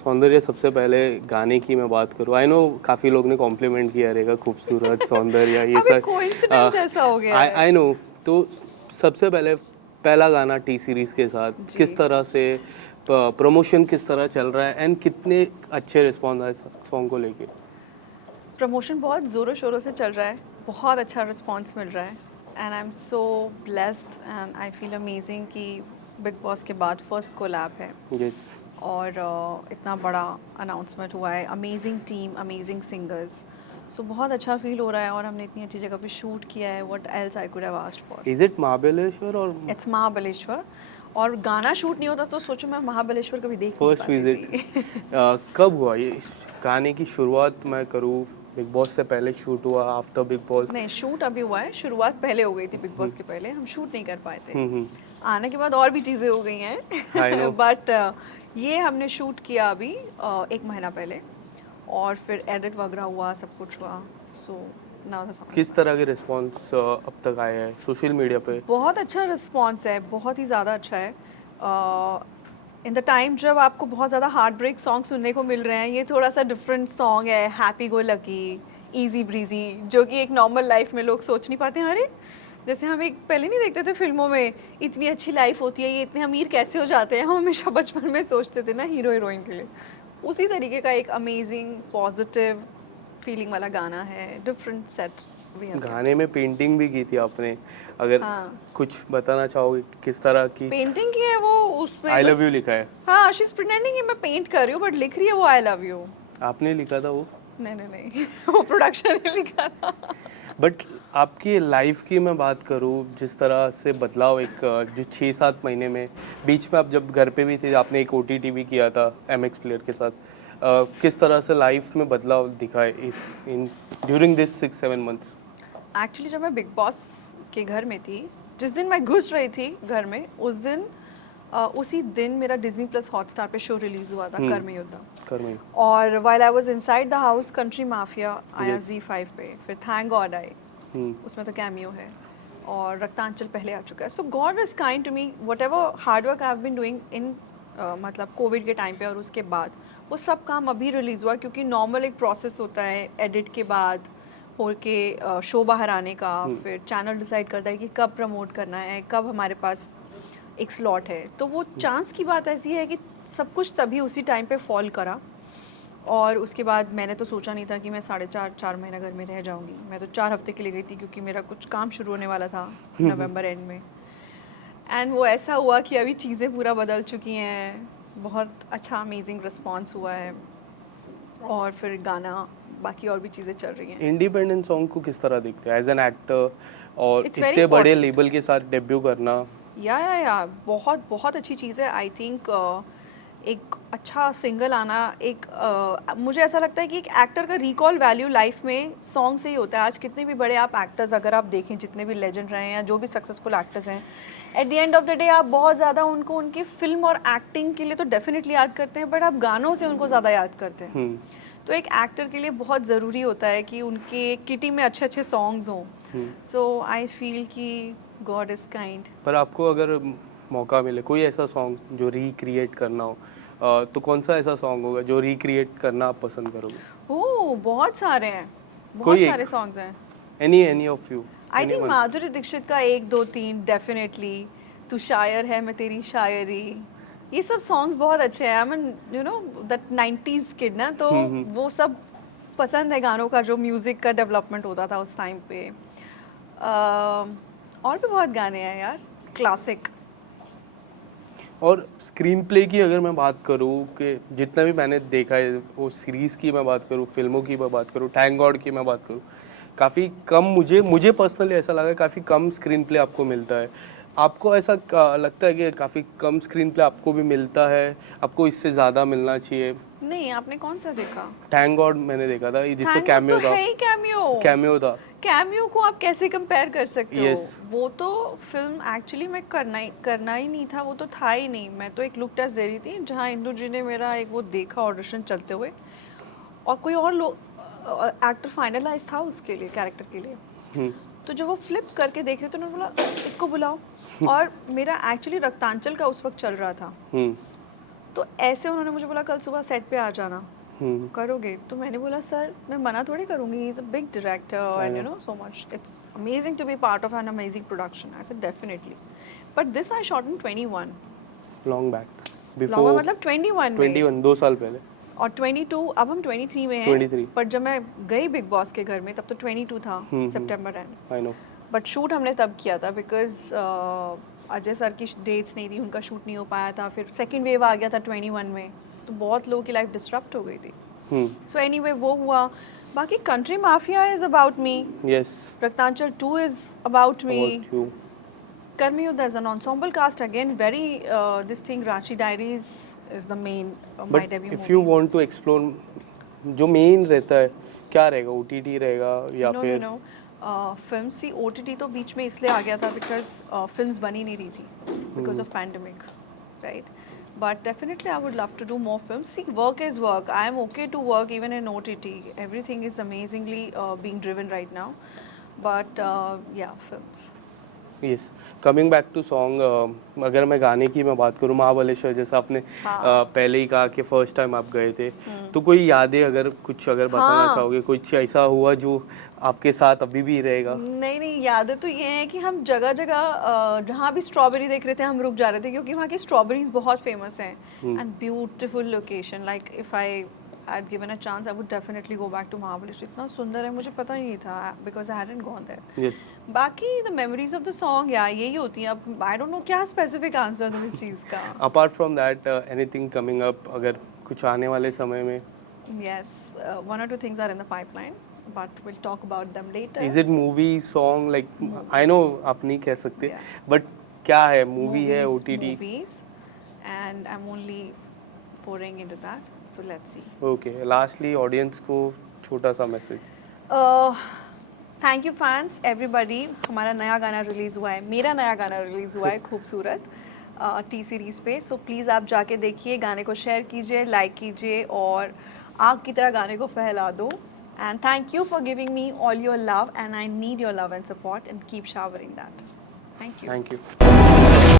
सौंदर्य सबसे पहले गाने की मैं बात करूँ, आई नो काफ़ी लोग ने कॉम्प्लीमेंट किया रहेगा, खूबसूरत सौंदर्य ये अभी सब। कोइंसिडेंस ऐसा हो गया है। I know. तो सबसे पहले पहला गाना टी सीरीज़ के साथ जी। किस तरह से प्रमोशन किस तरह चल रहा है एंड कितने अच्छे रिस्पॉन्स आए सॉन्ग को लेके? प्रमोशन बहुत ज़ोरों शोरों से चल रहा है, बहुत अच्छा रिस्पांस मिल रहा है and I am so blessed and I feel amazing कि बिग बॉस के बाद फर्स्ट कोलैब है यस। और इतना बड़ा अनाउंसमेंट हुआ है, अमेजिंग टीम, अमेजिंग सिंगर्स, सो बहुत अच्छा फील हो रहा है और हमने इतनी अच्छी जगह पे शूट किया है। What else I could have asked for. Is it Mahabaleshwar और इट्स महाबलेश्वर और गाना शूट नहीं होता तो सोचो मैं महाबलेश्वर कभी देख नहीं फर्स्ट पाती विजिट थी। कब हुआ ये गाने की शुरुआत मैं करूँ? बिग बॉस से पहले शूट हुआ, आफ्टर बिग बॉस? नहीं, शूट अभी हुआ है, शुरुआत पहले हो गई थी बिग बॉस के पहले, हम शूट नहीं कर पाए थे। हम्म। आने के बाद और भी चीज़ें हो गई I हैं know. बट ये हमने शूट किया अभी 1 महीना पहले और फिर एडिट वगैरह हुआ, सब कुछ हुआ, सो नाउ द सॉन्ग। किस तरह के रिस्पॉन्स अब तक आए हैं सोशल मीडिया पे? बहुत अच्छा रिस्पॉन्स है, बहुत ही ज़्यादा अच्छा है। इन द टाइम जब आपको बहुत ज़्यादा हार्ट ब्रेक सॉन्ग सुनने को मिल रहे हैं, ये थोड़ा सा डिफरेंट सॉन्ग है, happy go lucky, easy breezy, जो कि एक नॉर्मल लाइफ में लोग सोच नहीं पाते हैं। अरे जैसे हम एक पहले नहीं देखते थे फिल्मों में, इतनी अच्छी लाइफ होती है, ये इतने अमीर कैसे हो जाते हैं, हम हमेशा बचपन में सोचते थे ना हीरो हीरोइन के लिए। उसी तरीके का एक अमेजिंग पॉजिटिव फीलिंग वाला गाना है, डिफरेंट सेट वी हैव। गाने में पेंटिंग भी की थी आपने, अगर हाँ, कुछ बताना चाहोगे किस तरह की? पेंटिंग की है वो, उसमें आई लव बस- यू लिखा है। हाँ, शी इज प्रिटेंडिंग कि मैं पेंट कर रही हूँ बट लिख रही है वो आई लव यू। आपने लिखा था वो? नहीं नहीं नहीं वो प्रोडक्शन ने लिखा था। बट आपकी लाइफ की मैं बात करूँ, जिस तरह से बदलाव एक जो 6-7 महीने में, बीच में आप जब घर पे भी थे आपने एक OTT भी किया था MX प्लेयर के साथ, किस तरह से लाइफ में बदलाव दिखा है in during this 6-7 months? Actually जब मैं बिग बॉस के घर में थी, जिस दिन मैं घुस रही थी घर में, उसी दिन मेरा डिज्नी प्लस हॉटस्टार पे शो रिलीज हुआ था, कर्मयोद्धा। कर्म और while I was inside the house, country mafia आया Yes. Z5 पे, फिर थैंक गॉड आई, उसमें तो कैमियो है, और रक्तांचल पहले आ चुका है। So God is kind to me, whatever hard work I have been doing in मतलब कोविड के टाइम पे और उसके बाद, वो सब काम अभी रिलीज़ हुआ, क्योंकि नॉर्मल एक प्रोसेस होता है एडिट के बाद हो के शो बाहर आने का, फिर चैनल डिसाइड करता है कि कब प्रमोट करना है, कब हमारे पास एक स्लॉट है। तो वो चांस की बात ऐसी है कि सब कुछ तभी उसी टाइम पे फॉल करा। और उसके बाद मैंने तो सोचा नहीं था कि मैं 4.5 महीना घर में रह जाऊंगी। मैं तो 4 हफ्ते के लिए गई थी, क्योंकि मेरा कुछ काम शुरू होने वाला था नवंबर एंड में। एंड वो ऐसा हुआ कि अभी चीज़ें पूरा बदल चुकी हैं, बहुत अच्छा अमेजिंग रिस्पांस हुआ है, और फिर गाना, बाकी और भी चीज़ें चल रही हैं। इंडिपेंडेंट सॉन्ग को किस तरह देखते हैं एज एन एक्टर, और It's very इतने बड़े important. लेबल के साथ डेब्यू करना? या बहुत बहुत अच्छी चीज़ है। आई थिंक एक अच्छा सिंगल आना, एक मुझे ऐसा लगता है कि एक एक्टर का रिकॉल वैल्यू लाइफ में सॉन्ग से ही होता है। आज कितने भी बड़े आप एक्टर्स अगर आप देखें, जितने भी लेजेंड रहे हैं या जो भी सक्सेसफुल एक्टर्स हैं, at the end of the day आप बहुत ज़्यादा उनको उनकी फिल्म और एक्टिंग के लिए तो डेफिनेटली याद करते हैं, बट आप गानों से उनको ज़्यादा याद करते हैं। तो एक एक्टर के लिए बहुत ज़रूरी होता है कि उनके किटी में अच्छे अच्छे सॉन्ग्स हों। सो आई फील कि गॉड इज़ काइंड। पर आपको अगर मौका मिले कोई ऐसा सॉन्ग जो रिक्रिएट करना हो, तो कौन सा ऐसा सॉन्ग होगा जो रिक्रिएट करना आप पसंद करोगे? ओह, बहुत सारे हैं, बहुत कोई सारे एक? सॉन्ग्स हैं। Any of you? I think Madhuri Dixit का 1, 2, 3 डेफिनेटली, तू शायर है मैं तेरी शायरी, ये सब सॉन्ग्स बहुत अच्छे हैं। I mean you know that 90s kid ना, तो वो सब पसंद है गानों का, जो म्यूज़िक का डेवलपमेंट होता था उस टाइम पे। और भी बहुत गाने हैं यार, क्लासिक। और स्क्रीन प्ले की अगर मैं बात करूँ, कि जितना भी मैंने देखा है, वो सीरीज़ की मैं बात करूँ, फिल्मों की मैं बात करूँ, थैंक गॉड की मैं बात करूँ, काफ़ी कम मुझे पर्सनली ऐसा लगा काफ़ी कम स्क्रीन प्ले आपको मिलता है। आपको ऐसा लगता है कि काफ़ी कम स्क्रीन प्ले आपको भी मिलता है, आपको इससे ज़्यादा मिलना चाहिए? नहीं, आपने कौन सा देखा? थैंक गॉड मैंने देखा था, जिसमें थैंक गॉड कैमियो तो था। है ही कैमियो। कैमियो था। कैमियो को आप कैसे कंपेयर कर सकते Yes. हो? वो तो फिल्म एक्चुअली में करना ही नहीं था, वो तो था ही नहीं। मैं तो एक लुक टेस्ट दे रही थी, जहाँ इंदु जी ने मेरा एक वो देखा ऑडिशन चलते हुए, और कोई और लोग एक्टर फाइनलाइज था उसके लिए, कैरेक्टर के लिए। तो जब वो फ्लिप करके देख रहे थे, उन्होंने बोला इसको बुलाओ। और मेरा एक्चुअली रक्तांचल का उस वक्त चल रहा था, तो ऐसे उन्होंने मुझे बोला कल सुबह सेट पे आ जाना, करोगे? तो मैंने बोला सर मैं मना थोड़ी करूँगी, he is a big director and you know so much, it's amazing to be part of an amazing production. I said definitely, but this I shot in 21, long back long before मतलब 21 में 21 2 साल पहले और 22, अब हम 23 में हैं। 23 पर जब मैं गई बिग बॉस के घर में तब तो 22 था, सितंबर end. I know but shoot हमने तब किया था बिकॉज अजय सर की डेट्स नहीं थी, उनका शूट नहीं हो पाया था, फिर सेकेंड वेव आ गया था 21 में, तो बहुत लोगों की लाइफ डिस्टर्ब हो गई थी। सो एनीवे वो हुआ। बाकी country mafia is about me, yes Raktanchal 2 is about me, about you Karmi Yuddha is an ensemble cast again, very this thing Ranchi Diaries is the main my but debut if movie. You want to explore जो main रहता है क्या रहेगा, OTT रहेगा या No, फिर no, no. Film सी OTT तो बीच में इसलिए आ गया था बिकॉज फिल्म्स बनी नहीं रही थी because of pandemic, right? But definitely I would love to do more film. See work is work, I am okay to work even in OTT. Everything is amazingly being driven right now, but yeah films. Yes coming back to song, अगर मैं गाने की मैं बात करूँ, महाबलेश्वर जैसा आपने पहले ही कहा कि फर्स्ट टाइम आप गए थे, तो कोई यादें अगर कुछ अगर बताना चाहोगे, कुछ ऐसा हुआ जो आपके साथ अभी भी रहेगा? नहीं, यादें तो ये हैं कि हम जगह जगह जहाँ भी स्ट्रॉबेरी देख रहे थे हम रुक जा रहे थे, क्योंकि वहाँ की स्ट्रॉबेरीज बहुत फेमस हैं and beautiful location. Like if I had given a chance I would definitely go back to Mahabaleshwar. इतना सुंदर है, मुझे पता ही नहीं था because I hadn't gone there. Yes. बाकी the memories of the song यार यही होती हैं. अब I don't know क्या specific answer दूँ इस चीज़ का. Apart from that, anything coming up, अगर कुछ आने वाले समय में? Yes, one or two things are in the pipeline, but we'll talk about them later. Is it movie, song, like I know आप नहीं कह सकते, but क्या है, मूवी है, OTT? Movies, and I'm only foraying into that, so let's see. Okay, lastly audience को छोटा सा message. Thank you fans everybody. हमारा नया गाना रिलीज़ हुआ है, मेरा नया गाना रिलीज़ हुआ है खूबसूरत टी सीरीज़ पे. सो प्लीज़ आप जाके देखिए, गाने को शेयर कीजिए, लाइक कीजिए और आग की तरह गाने को फैला दो. And thank you for giving me all your love, and I need your love and support, and keep showering that. Thank you. Thank you.